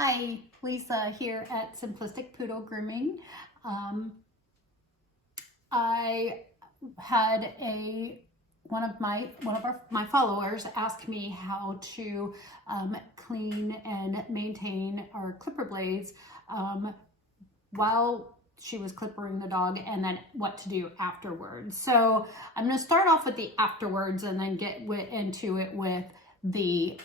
Hi, Lisa here at Simplistic Poodle Grooming. I had one of my followers ask me how to clean and maintain our clipper blades while she was clippering the dog, and then what to do afterwards. So I'm going to start off with the afterwards and then get into it with the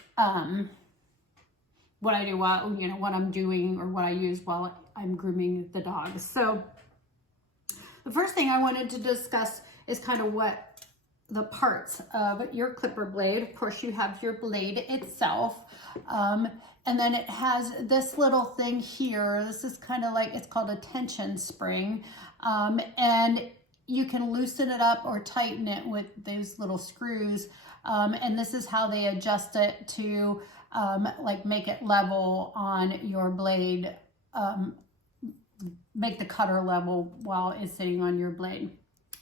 what I do while, what I'm doing or what I use while I'm grooming the dogs. So the first thing I wanted to discuss is kind of what the parts of your clipper blade. Of course, you have your blade itself, and then it has this little thing here. This is kind of like, it's called a tension spring, and you can loosen it up or tighten it with those little screws, and this is how they adjust it to like make it level on your blade, make the cutter level while it's sitting on your blade.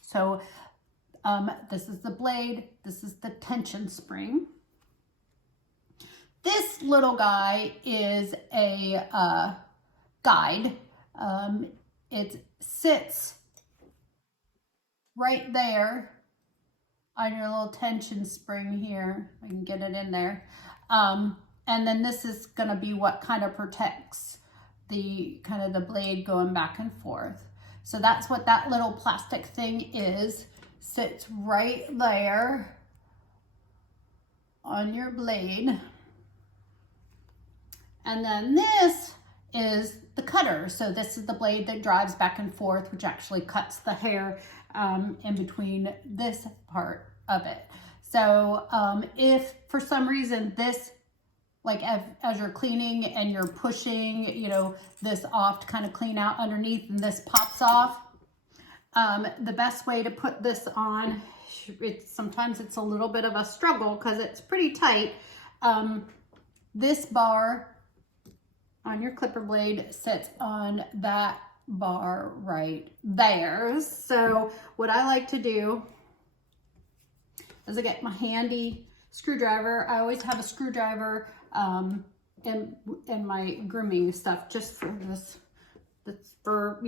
So this is the blade, this is the tension spring. This little guy is a guide. It sits right there on your little tension spring here. I can get it in there. And then this is going to be what kind of protects the blade going back and forth. So that's what that little plastic thing is. Sits right there on your blade. And then this is the cutter. So this is the blade that drives back and forth, which actually cuts the hair in between this part of it. So if for some reason this, like as you're cleaning and you're pushing, this off to kind of clean out underneath and this pops off, the best way to put this on, sometimes it's a little bit of a struggle because it's pretty tight. This bar on your clipper blade sits on that bar right there. So what I like to do is I get my handy screwdriver. I always have a screwdriver in my grooming stuff just for this. That's for,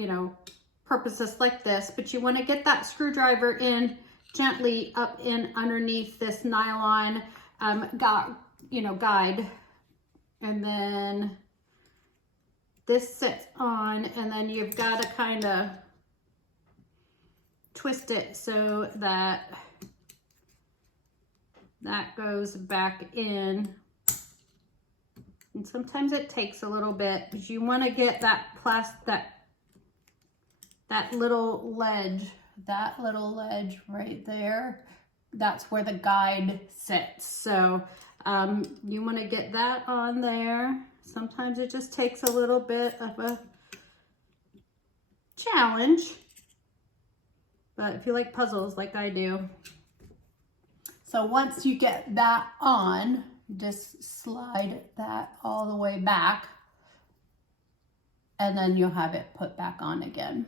purposes like this. But you want to get that screwdriver in gently up in underneath this nylon guide, and then this sits on, and then you've got to kind of twist it so that that goes back in. And sometimes it takes a little bit, but you want to get that that little ledge right there. That's where the guide sits. So you want to get that on there. Sometimes it just takes a little bit of a challenge, but if you like puzzles like I do. So once you get that on, just slide that all the way back, and then you'll have it put back on again.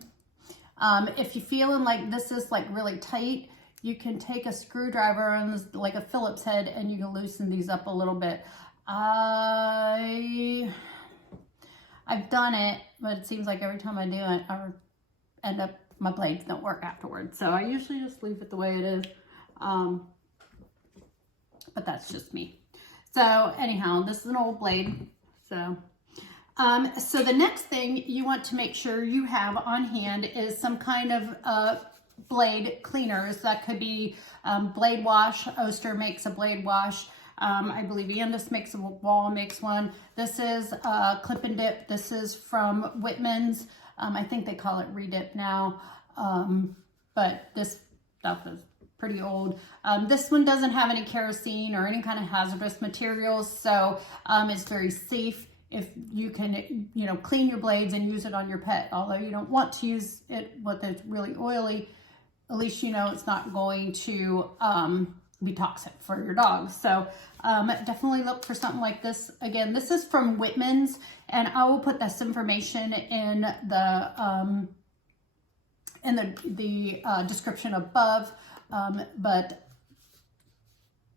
If you're feeling like this is like really tight, you can take a screwdriver and like a Phillips head, and you can loosen these up a little bit. I've done it, but it seems like every time I do it, I end up, my blades don't work afterwards. So I usually just leave it the way it is. But that's just me. So anyhow, this is an old blade. So the next thing you want to make sure you have on hand is some kind of blade cleaners. That could be Blade Wash. Oster makes a Blade Wash. I believe Andis makes one. This is Clip and Dip. This is from Whitman's. I think they call it ReDip now, but this stuff is pretty old. This one doesn't have any kerosene or any kind of hazardous materials, so it's very safe. If you can, clean your blades and use it on your pet, although you don't want to use it with it's really oily, at least it's not going to be toxic for your dog. So definitely look for something like this. Again, this is from Whitman's, and I will put this information in the description above. But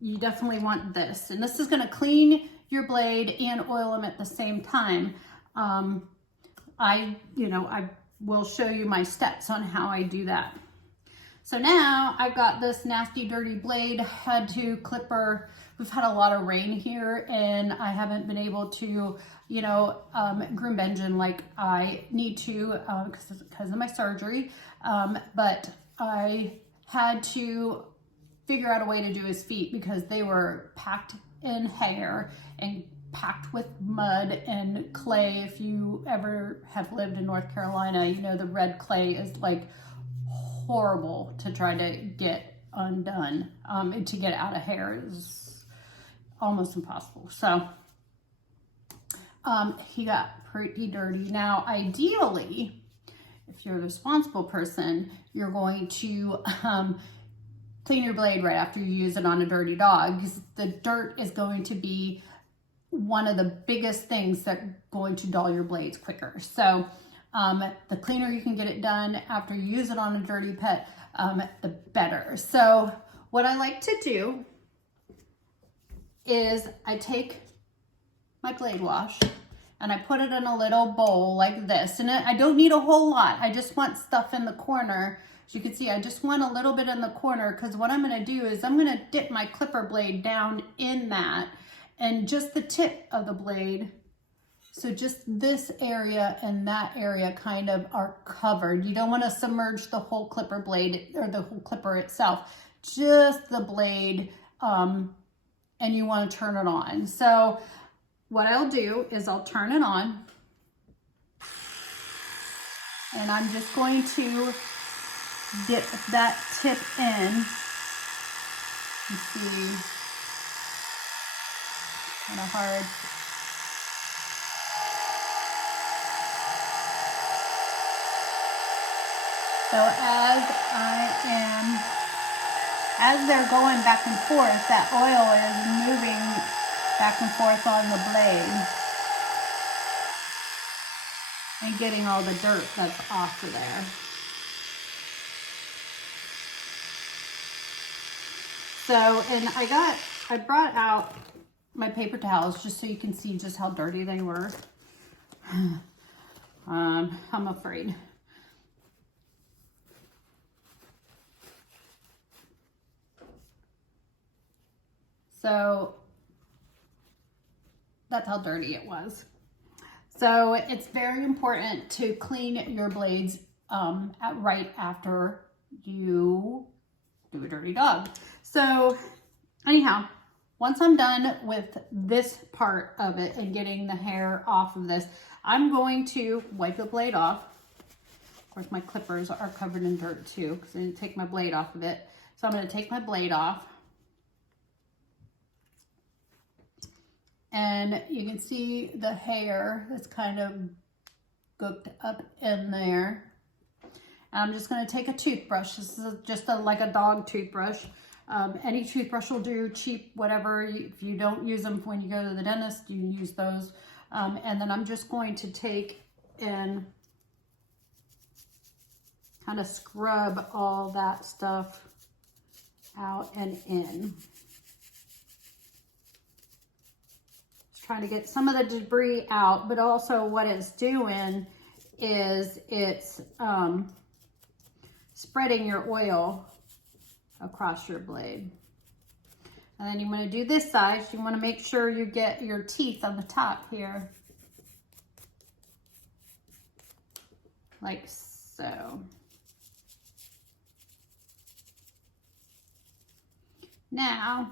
you definitely want this, and this is going to clean your blade and oil them at the same time. I will show you my steps on how I do that. So now I've got this nasty dirty blade, had to clipper. We've had a lot of rain here and I haven't been able to, groom engine like I need to because of my surgery. But I had to figure out a way to do his feet because they were packed in hair and packed with mud and clay. If you ever have lived in North Carolina, you know the red clay is like horrible to try to get undone. And to get out of hair is almost impossible. So he got pretty dirty. Now, ideally, if you're a responsible person, you're going to clean your blade right after you use it on a dirty dog, because the dirt is going to be one of the biggest things that's going to dull your blades quicker. So the cleaner you can get it done after you use it on a dirty pet, the better. So what I like to do is I take my blade wash and I put it in a little bowl like this. And I don't need a whole lot. I just want stuff in the corner. As you can see, I just want a little bit in the corner, because what I'm gonna do is I'm gonna dip my clipper blade down in that, and just the tip of the blade. So just this area and that area kind of are covered. You don't want to submerge the whole clipper blade or the whole clipper itself, just the blade, and you want to turn it on. So what I'll do is I'll turn it on, and I'm just going to dip that tip in. You see, kind of hard. So as they're going back and forth, that oil is moving back and forth on the blade and getting all the dirt that's off of there. So, and I brought out my paper towels just so you can see just how dirty they were. I'm afraid. So that's how dirty it was. So it's very important to clean your blades right after you do a dirty dog. So anyhow, once I'm done with this part of it and getting the hair off of this, I'm going to wipe the blade off. Of course, my clippers are covered in dirt too, because I didn't take my blade off of it. So I'm going to take my blade off. And you can see the hair that's kind of gooked up in there. And I'm just going to take a toothbrush. This is just like a dog toothbrush. Any toothbrush will do, cheap, whatever. If you don't use them when you go to the dentist, you use those. And then I'm just going to take and kind of scrub all that stuff out and in. Trying to get some of the debris out, but also what it's doing is it's spreading your oil across your blade. And then you want to do this side. You want to make sure you get your teeth on the top here, like so. Now,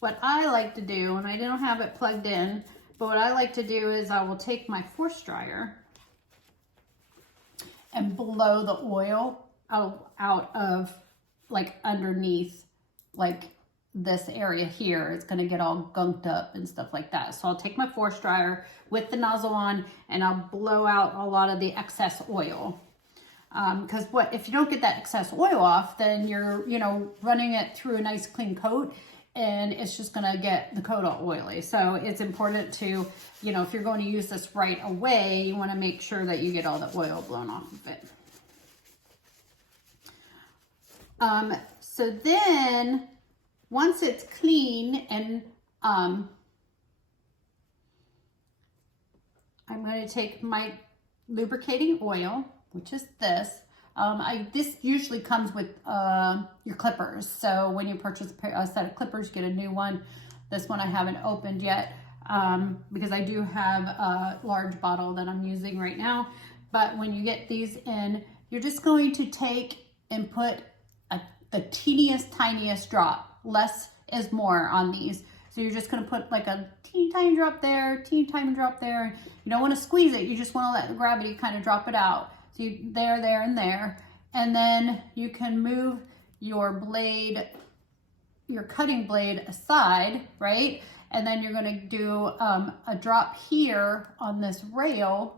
what I like to do, and I don't have it plugged in, but what I like to do is I will take my force dryer and blow the oil out of like underneath like this area here. It's gonna get all gunked up and stuff like that. So I'll take my force dryer with the nozzle on and I'll blow out a lot of the excess oil. Because if you don't get that excess oil off, then you're, running it through a nice clean coat, and it's just gonna get the coat all oily. So it's important to, if you're going to use this right away, you wanna make sure that you get all the oil blown off of it. So then, once it's clean and going to take my lubricating oil, which is this. This usually comes with your clippers. So when you purchase a set of clippers, you get a new one. This one I haven't opened yet because I do have a large bottle that I'm using right now. But when you get these in, you're just going to take and put the teeniest, tiniest drop. Less is more on these. So you're just going to put like a teeny tiny drop there, teeny tiny drop there. You don't want to squeeze it. You just want to let the gravity kind of drop it out. So you, there, and there. And then you can move your blade, your cutting blade aside, right? And then you're going to do a drop here on this rail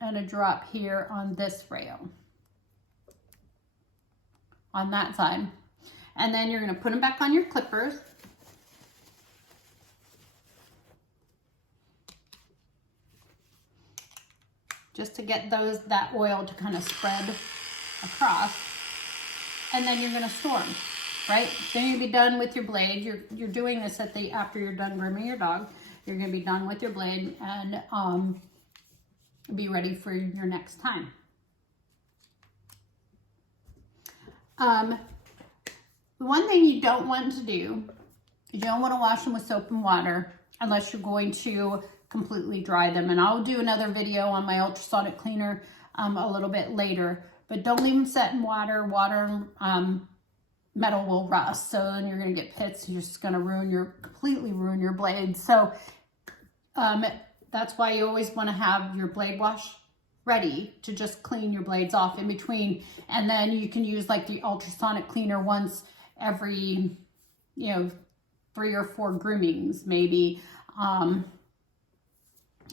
and a drop here on this rail on that side. And then you're going to put them back on your clippers. Just to get that oil to kind of spread across. And then you're going to store them, right? Then you'll be done with your blade. You're doing this after you're done grooming your dog. You're going to be done with your blade and be ready for your next time. The one thing you don't want to do is you don't want to wash them with soap and water unless you're going to completely dry them. And I'll do another video on my ultrasonic cleaner a little bit later. But don't leave them set in water. Water metal will rust. So then you're going to get pits. You're just going to completely ruin your blade. So that's why you always want to have your blade wash ready to just clean your blades off in between. And then you can use like the ultrasonic cleaner once every, 3 or 4 groomings maybe.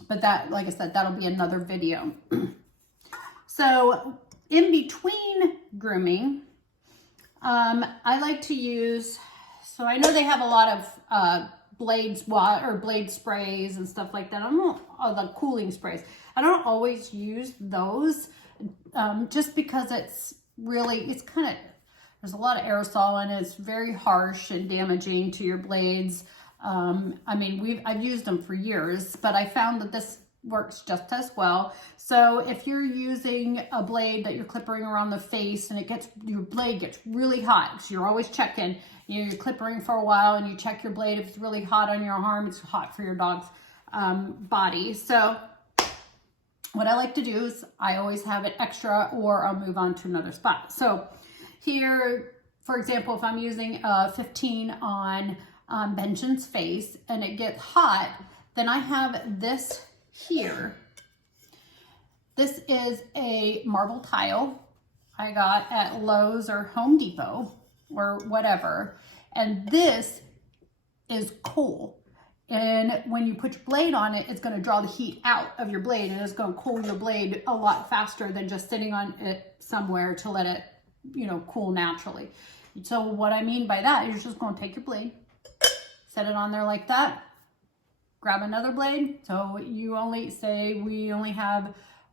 But that, like I said, that'll be another video. So in between grooming, I like to use, so I know they have a lot of blade sprays and stuff like that. The cooling sprays. I don't always use those just because it's kind of, there's a lot of aerosol and it's very harsh and damaging to your blades. I've used them for years, but I found that this works just as well. So if you're using a blade that you're clippering around the face and your blade gets really hot, so you're always checking, you're clippering for a while and you check your blade. If it's really hot on your arm, it's hot for your dog's body. So what I like to do is I always have it extra or I'll move on to another spot. So here, for example, if I'm using a 15 on Benjamin's face and it gets hot, then I have this here. This is a marble tile I got at Lowe's or Home Depot or whatever. And this is cool. And when you put your blade on it, it's going to draw the heat out of your blade and it's going to cool your blade a lot faster than just sitting on it somewhere to let it, cool naturally. So what I mean by that is you're just going to take your blade, set it on there like that, grab another blade. So you only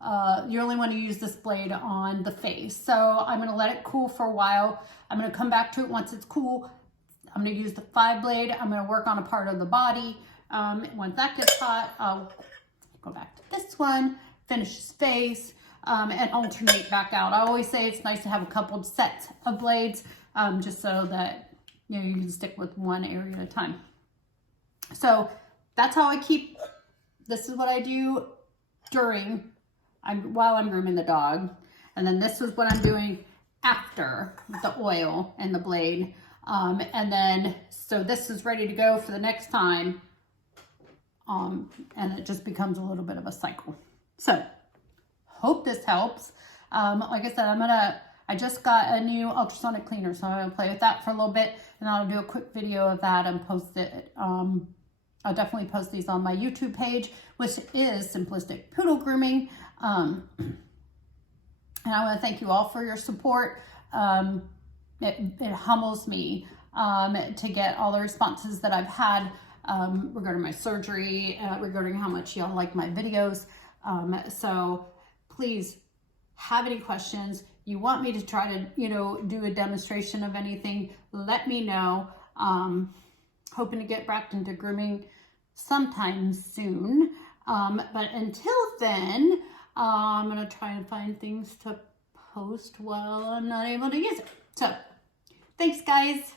want to use this blade on the face. So I'm going to let it cool for a while. I'm going to come back to it once it's cool. I'm going to use the 5 blade. I'm going to work on a part of the body. Once that gets hot, I'll go back to this one, finish his face, and alternate back out. I always say it's nice to have a couple of sets of blades, just so that you can stick with one area at a time. So that's how I keep, this is what I do while I'm grooming the dog. And then this is what I'm doing after the oil and the blade. And then, so this is ready to go for the next time. And it just becomes a little bit of a cycle. So hope this helps. Like I said, I just got a new ultrasonic cleaner, so I'm gonna play with that for a little bit and I'll do a quick video of that and post it. I'll definitely post these on my YouTube page, which is Simplistic Poodle Grooming. And I want to thank you all for your support. It humbles me to get all the responses that I've had regarding my surgery, regarding how much y'all like my videos. So please, have any questions, you want me to try to, do a demonstration of anything, let me know. Hoping to get back into grooming sometime soon. But until then, I'm going to try and find things to post while I'm not able to use it. So, thanks guys.